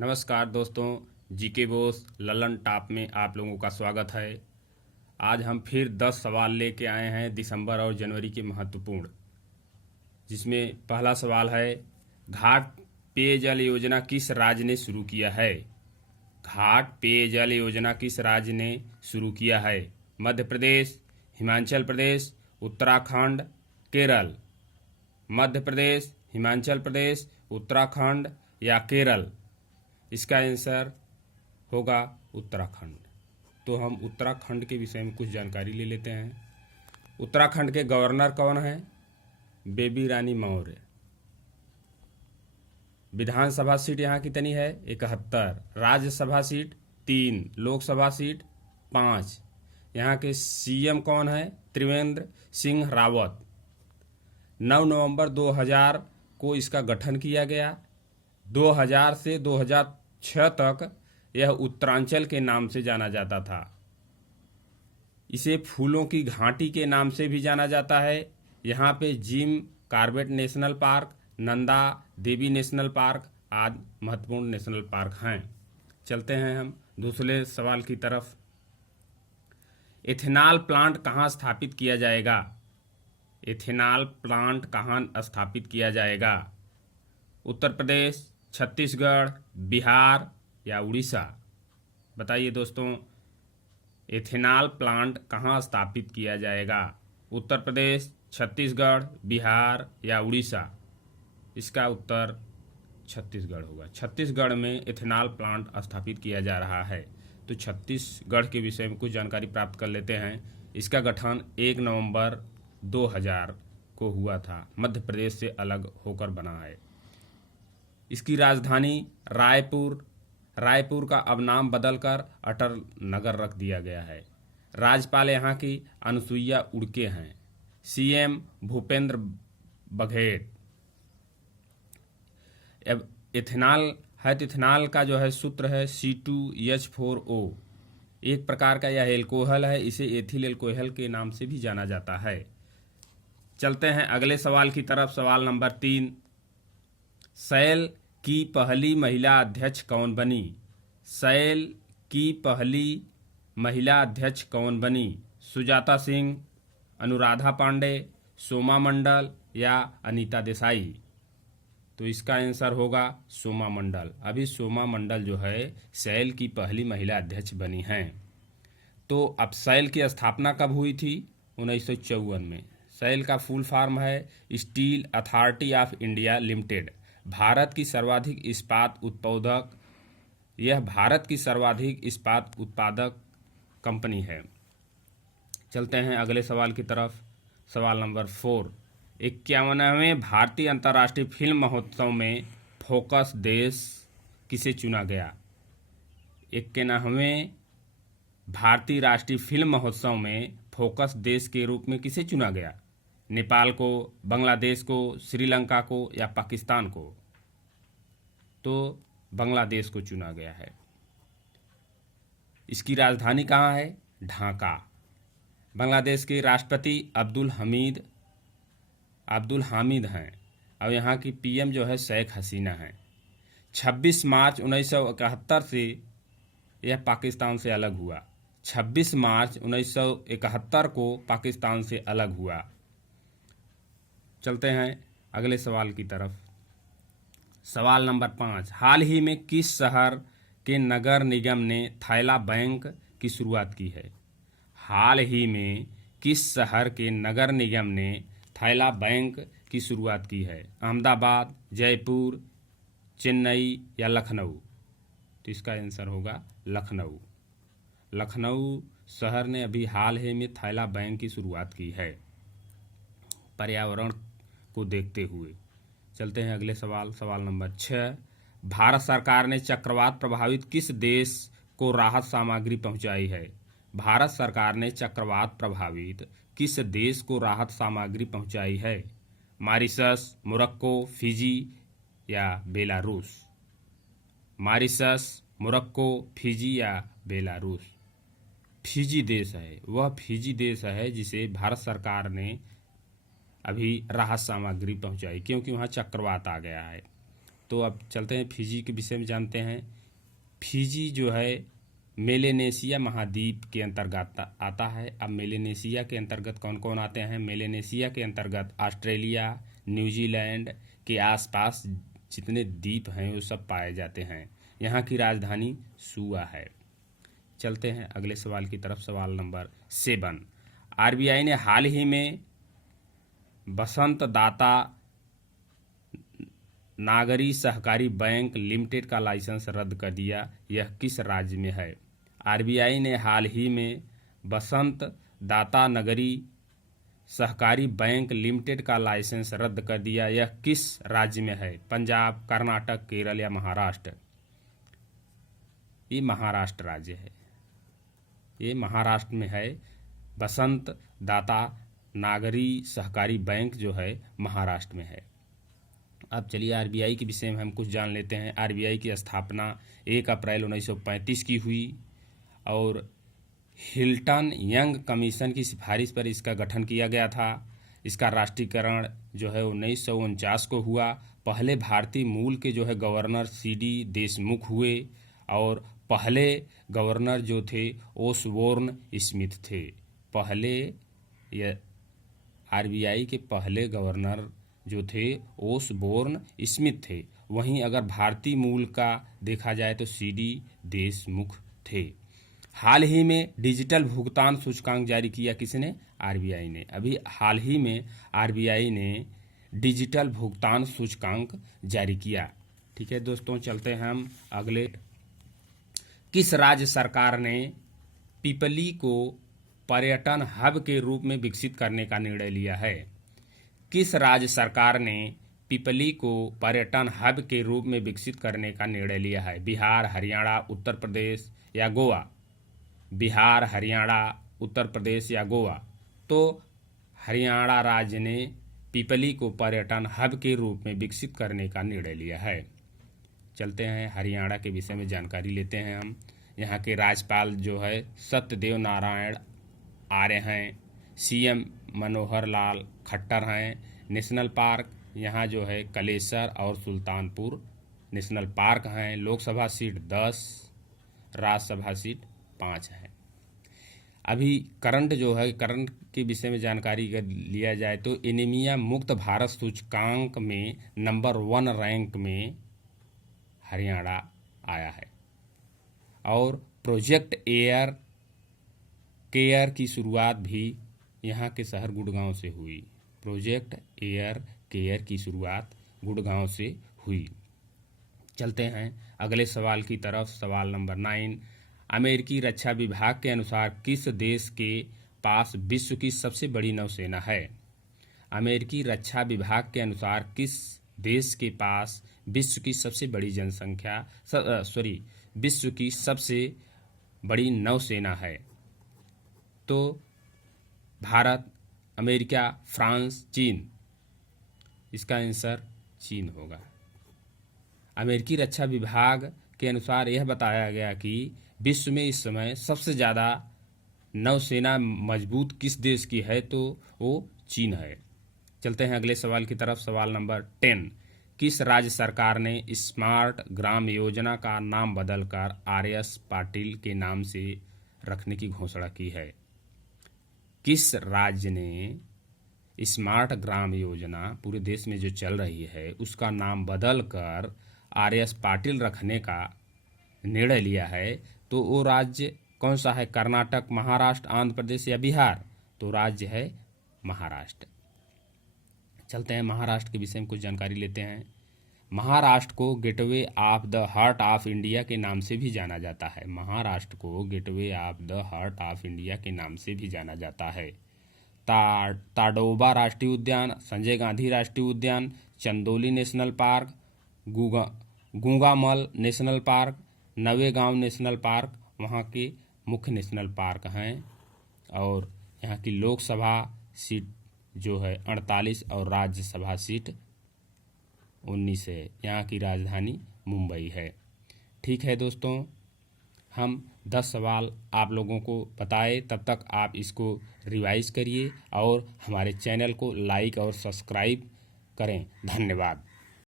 नमस्कार दोस्तों, GK Bose Lalan top में आप लोगों का स्वागत है। आज हम फिर 10 सवाल लेके आए हैं दिसंबर और जनवरी के महत्वपूर्ण, जिसमें पहला सवाल है, घाट पेयजल योजना किस राज्य ने शुरू किया है? घाट पेयजल योजना किस राज्य ने शुरू किया है? मध्य प्रदेश, हिमाचल प्रदेश, उत्तराखंड, केरल। मध्य प्रदेश, हिमाचल प्रदेश, उत्तराखंड या केरल? इसका आंसर होगा उत्तराखंड। तो हम उत्तराखंड के विषय में कुछ जानकारी ले लेते हैं। उत्तराखंड के गवर्नर कौन हैं? बेबी रानी मौर्य। विधानसभा सीट यहाँ कितनी है? 71। Rajya Sabha seat 3, Lok Sabha seat 5। यहाँ के सीएम कौन है? त्रिवेंद्र सिंह रावत। 9 नवंबर 2000 को इसका गठन किया गया। 2000 से 2006 तक यह उत्तरांचल के नाम से जाना जाता था। इसे फूलों की घाटी के नाम से भी जाना जाता है। यहाँ पे Jim Corbett National Park, Nanda Devi National Park आदि महत्वपूर्ण नेशनल पार्क हैं। चलते हैं हम दूसरे सवाल की तरफ। एथेनॉल प्लांट कहाँ स्थापित किया जाएगा? एथेनॉल प्लांट कहाँ स्थापित किया जाएगा? उत्तर प्रदेश, छत्तीसगढ़, बिहार या उड़ीसा? बताइए दोस्तों, एथेनॉल प्लांट कहाँ स्थापित किया जाएगा? उत्तर प्रदेश, छत्तीसगढ़, बिहार या उड़ीसा? इसका उत्तर छत्तीसगढ़ होगा। छत्तीसगढ़ में एथेनॉल प्लांट स्थापित किया जा रहा है। तो छत्तीसगढ़ के विषय में कुछ जानकारी प्राप्त कर लेते हैं। इसका गठन 1 नवंबर 2000 को हुआ था। मध्य प्रदेश से अलग होकर बना है। इसकी राजधानी रायपुर का अब नाम बदलकर अटल नगर रख दिया गया है। राज्यपाल यहाँ की अनुसुईया उड़के हैं। सीएम भूपेंद्र बघेल। अब इथेनॉल का जो है सूत्र है C2H4O। एक प्रकार का यह एल्कोहल है। इसे एथिल एल्कोहल के नाम से भी जाना जाता है। चलते हैं अगले सवाल की तरफ। सवाल नंबर 3, सैल की पहली महिला अध्यक्ष कौन बनी? सैल की पहली महिला अध्यक्ष कौन बनी? सुजाता सिंह, अनुराधा पांडे, सोमा मंडल या अनीता देसाई? तो इसका आंसर होगा सोमा मंडल। अभी सोमा मंडल जो है सैल की पहली महिला अध्यक्ष बनी हैं। तो अब सैल की स्थापना कब हुई थी? 1954 में। सैल का फुल फॉर्म है steel authority of India limited. Bharat की सर्वाधिक इस्पात उत्पादक, यह भारत की सर्वाधिक इस्पात उत्पादक कंपनी है। चलते हैं अगले सवाल की तरफ। सवाल नंबर 4, 51वें भारतीय अंतर्राष्ट्रीय फिल्म महोत्सव में फोकस देश किसे चुना गया? 51वें भारतीय राष्ट्रीय फिल्म महोत्सव में फोकस देश के रूप में किसे चुना गया? नेपाल को, बांग्लादेश को, श्रीलंका को या पाकिस्तान को? तो बांग्लादेश को चुना गया है। इसकी राजधानी कहाँ है? ढाका। बांग्लादेश के राष्ट्रपति अब्दुल हामिद हैं और यहाँ की पीएम जो है शेख हसीना हैं। 26 मार्च 1971 से यह पाकिस्तान से अलग हुआ। 26 मार्च 1971 को पाकिस्तान से अलग हुआ। चलते हैं अगले सवाल की तरफ। सवाल नंबर 5, हाल ही में किस शहर के नगर निगम ने थैला बैंक की शुरुआत की है? हाल ही में किस शहर के नगर निगम ने थैला बैंक की शुरुआत की है? अहमदाबाद, जयपुर, चेन्नई या लखनऊ? तो इसका आंसर होगा लखनऊ। लखनऊ शहर ने अभी हाल ही में थैला बैंक की शुरुआत की है, पर्यावरण को देखते हुए। चलते हैं अगले सवाल। सवाल नंबर 6, भारत सरकार ने चक्रवात प्रभावित किस देश को राहत सामग्री पहुंचाई है? भारत सरकार ने चक्रवात प्रभावित किस देश को राहत सामग्री पहुंचाई है? मॉरिशस, मोरक्को, फिजी या बेलारूस? मॉरिशस, मोरक्को, फिजी या बेलारूस? फिजी देश है, वह फिजी देश है जिसे भारत सरकार ने अभी राहत सामग्री पहुंचाई, क्योंकि वहाँ चक्रवात आ गया है। तो अब चलते हैं फिजी के विषय में जानते हैं। फिजी जो है मेलेनेशिया महाद्वीप के अंतर्गत आता है। अब मेलेनेशिया के अंतर्गत कौन कौन आते हैं? मेलेनेशिया के अंतर्गत ऑस्ट्रेलिया, न्यूजीलैंड के आसपास जितने द्वीप हैं वो सब पाए जाते हैं। यहाँ की राजधानी सुआ है। चलते हैं अगले सवाल की तरफ। सवाल नंबर 7। आरबीआई ने हाल ही में बसंत दाता नागरी सहकारी बैंक लिमिटेड का लाइसेंस रद्द कर दिया। यह किस राज्य में है? आरबीआई ने हाल ही में बसंत दाता नगरी सहकारी बैंक लिमिटेड का लाइसेंस रद्द कर दिया। यह किस राज्य में है? पंजाब, कर्नाटक, केरल या महाराष्ट्र? ये महाराष्ट्र राज्य है। ये महाराष्ट्र में है। बसंत दाता नागरी सहकारी बैंक जो है महाराष्ट्र में है। अब चलिए आरबीआई के विषय में हम कुछ जान लेते हैं। आरबीआई की स्थापना 1 अप्रैल 1935 की हुई और हिल्टन यंग कमीशन की सिफारिश पर इसका गठन किया गया था। इसका राष्ट्रीयकरण जो है 1949 को हुआ। पहले भारतीय मूल के जो है गवर्नर सीडी देशमुख हुए और पहले गवर्नर जो थे ओसबोर्न स्मिथ थे। पहले ये आरबीआई के पहले गवर्नर जो थे ओसबोर्न स्मिथ थे। वहीं अगर भारतीय मूल का देखा जाए तो सीडी देशमुख थे। हाल ही में डिजिटल भुगतान सूचकांक जारी किया किसने? आरबीआई ने। अभी हाल ही में आरबीआई ने डिजिटल भुगतान सूचकांक जारी किया। ठीक है दोस्तों, चलते हैं हम अगले। किस राज्य सरकार ने पिपली को पर्यटन हब के रूप में विकसित करने का निर्णय लिया है? किस राज्य सरकार ने पिपली को पर्यटन हब के रूप में विकसित करने का निर्णय लिया है? बिहार, हरियाणा, उत्तर प्रदेश या गोवा? बिहार, हरियाणा, उत्तर प्रदेश या गोवा? तो हरियाणा राज्य ने पिपली को पर्यटन हब के रूप में विकसित करने का निर्णय लिया है। चलते हैं हरियाणा के विषय में जानकारी लेते हैं हम। यहाँ के राज्यपाल जो है सत्यदेव नारायण आर्य हैं। सीएम मनोहर लाल खट्टर हैं। नेशनल पार्क यहाँ जो है कलेसर और सुल्तानपुर नेशनल पार्क हैं। लोकसभा सीट 10, राज्यसभा सीट 5 है। अभी करंट जो है करंट के विषय में जानकारी लिया जाए तो एनीमिया मुक्त भारत सूचकांक में नंबर 1 रैंक में हरियाणा आया है। और प्रोजेक्ट एयर केयर की शुरुआत भी यहाँ के शहर गुड़गांव से हुई। प्रोजेक्ट एयर केयर की शुरुआत गुड़गांव से हुई। चलते हैं अगले सवाल की तरफ। सवाल नंबर 9। अमेरिकी रक्षा विभाग के अनुसार किस देश के पास विश्व की सबसे बड़ी नौसेना है? अमेरिकी रक्षा विभाग के अनुसार किस देश के पास विश्व की सबसे बड़ी विश्व की सबसे बड़ी नौसेना है? तो भारत, अमेरिका, फ्रांस, चीन? इसका आंसर चीन होगा। अमेरिकी रक्षा विभाग के अनुसार यह बताया गया कि विश्व में इस समय सबसे ज़्यादा नौसेना मजबूत किस देश की है? तो वो चीन है। चलते हैं अगले सवाल की तरफ। सवाल नंबर 10। किस राज्य सरकार ने स्मार्ट ग्राम योजना का नाम बदलकर आरएस पाटिल के नाम से रखने की घोषणा की है? किस राज्य ने स्मार्ट ग्राम योजना पूरे देश में जो चल रही है उसका नाम बदलकर आरएस पाटिल रखने का निर्णय लिया है? तो वो राज्य कौन सा है? कर्नाटक, महाराष्ट्र, आंध्र प्रदेश या बिहार? तो राज्य है महाराष्ट्र। चलते हैं महाराष्ट्र के विषय में कुछ जानकारी लेते हैं। महाराष्ट्र को gateway of the heart of India के नाम से भी जाना जाता है। महाराष्ट्र को gateway of the heart of India के नाम से भी जाना जाता है। ताडोबा राष्ट्रीय उद्यान, संजय गांधी राष्ट्रीय उद्यान, Chandoli National Park, Gugamal National Park, Navegaon National Park वहाँ के मुख्य नेशनल पार्क हैं। और यहाँ की लोकसभा सीट जो है 48 और राज्यसभा सीट 19 है। यहाँ की राजधानी मुंबई है। ठीक है दोस्तों, हम 10 सवाल आप लोगों को बताए। तब तक आप इसको रिवाइज करिए और हमारे चैनल को लाइक और सब्सक्राइब करें। धन्यवाद।